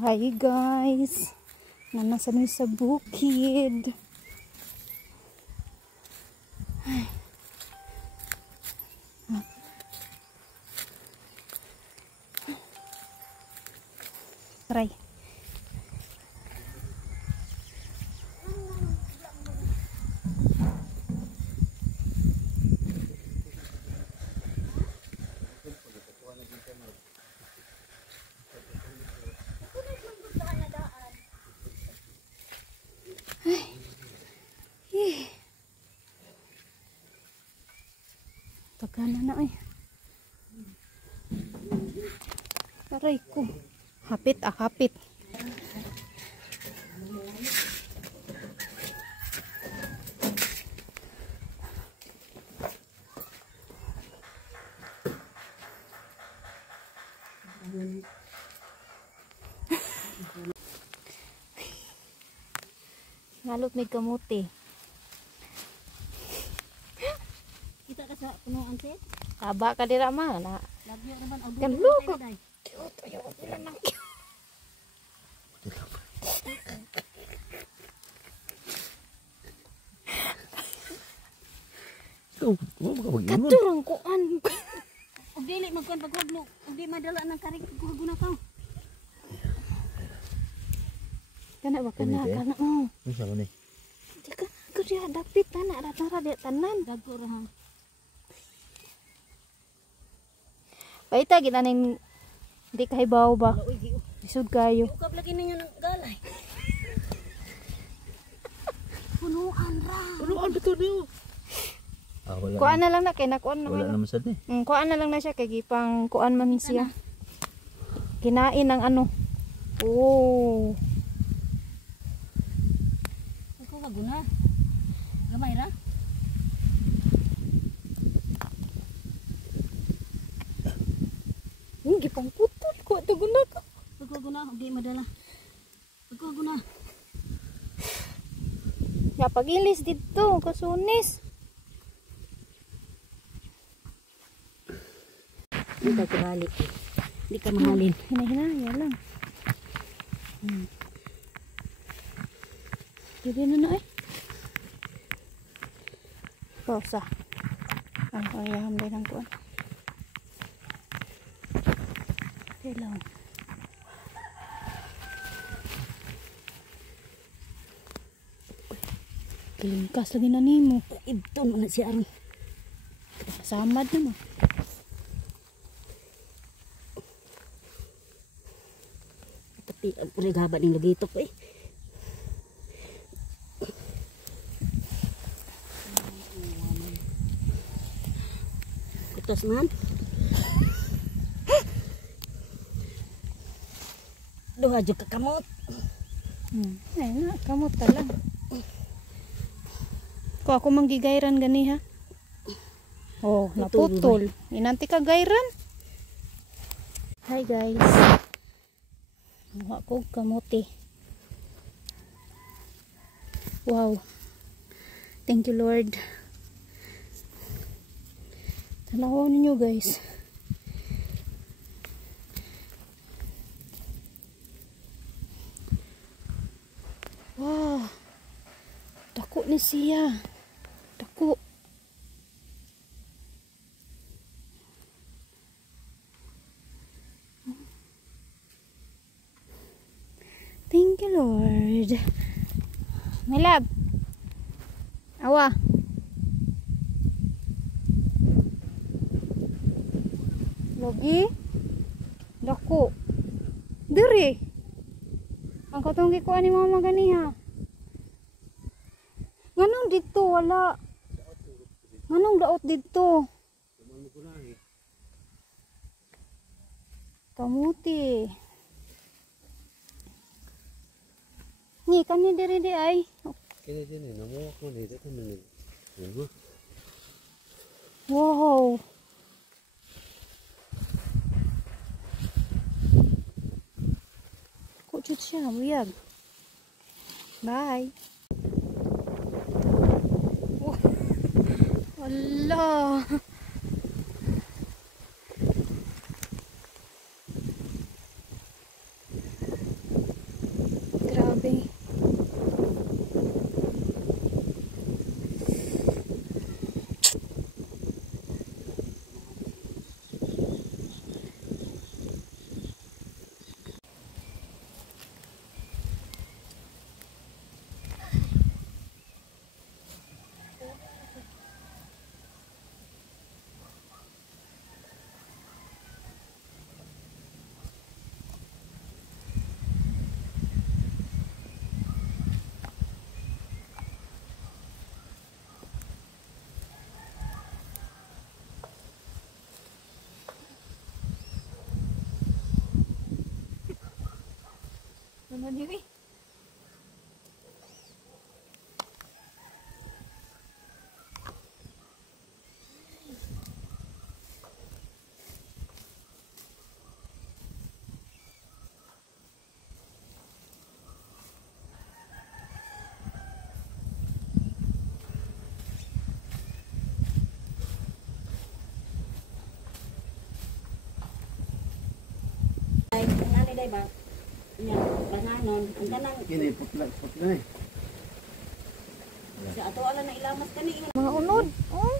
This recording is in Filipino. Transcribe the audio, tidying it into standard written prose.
Hi guys, nasa kami sa bukid. Ay. Try. Tagana na ay. Aray ko. Hapit hapit. Ngalot may kamuti. Kita ka sa punuan set. Kaba ka dira ma na. Labyo naman ang Ganlo ko. day. Cute ayo pala nang. Katurang kuan. Og dili magkuan pagkugno, og di madala ng karig kuguna ka. Kana ba kana kana oh. Unsa man ni? Di ka dia dapit tanah rata-rata dia tanan. Dagko ra ha. Paita gid aning di kahibaw ba. Uy di. Isud kayo. Ukap lagi ninyo ng galay. Punuan ra. Punuan betul niyo. Wala. Kuan na lang na kay nakuan na. Wala naman sad eh. Kuan na lang na siya kay gipang kuan man siya. Kinain ng ano. Oh. Ako kaguna. Gamay ra. Gipang putol ko ato guna ka. Pagkuguna og di madala. Pagkuguna. Ya pagilis dito kasunis. Di ka bali. Di ka mahalin. Hina-hina lang. Jadi na ay. Pausa. Ay, ayam din ang kuan. Hello. Kilingkas lagi na nimo. Ibton man siya aron. Samad na mo. Tapi ang puli gabat ning lagi ito eh. Kutos man. Duha jud ka kamot. Ay na, kamot ka lang. Ko ako manggigayran gani ha. Oh, naputol. Inanti ka gayran. Hi guys. Muha ko kamote. Wow. Thank you Lord. Tanawon niyo guys. Wow. Dako ni siya. Dako. Thank you Lord. My love. Awa. Lagi. Dako. Diri. Ang katong gikuan ni mama ganiha. Nganong dito wala. Nganong daot dito? Kamuti. Ni kani diri di ay. Kini din namo ko ni dito man ni. Wow. Kok siya, buyag. Bye. Allah. Ano diri? Ay, nani day ba? Nya, bananon, ang kanang Kini putla eh. sa ato ala na ilamas kani. Mga unod. Oh.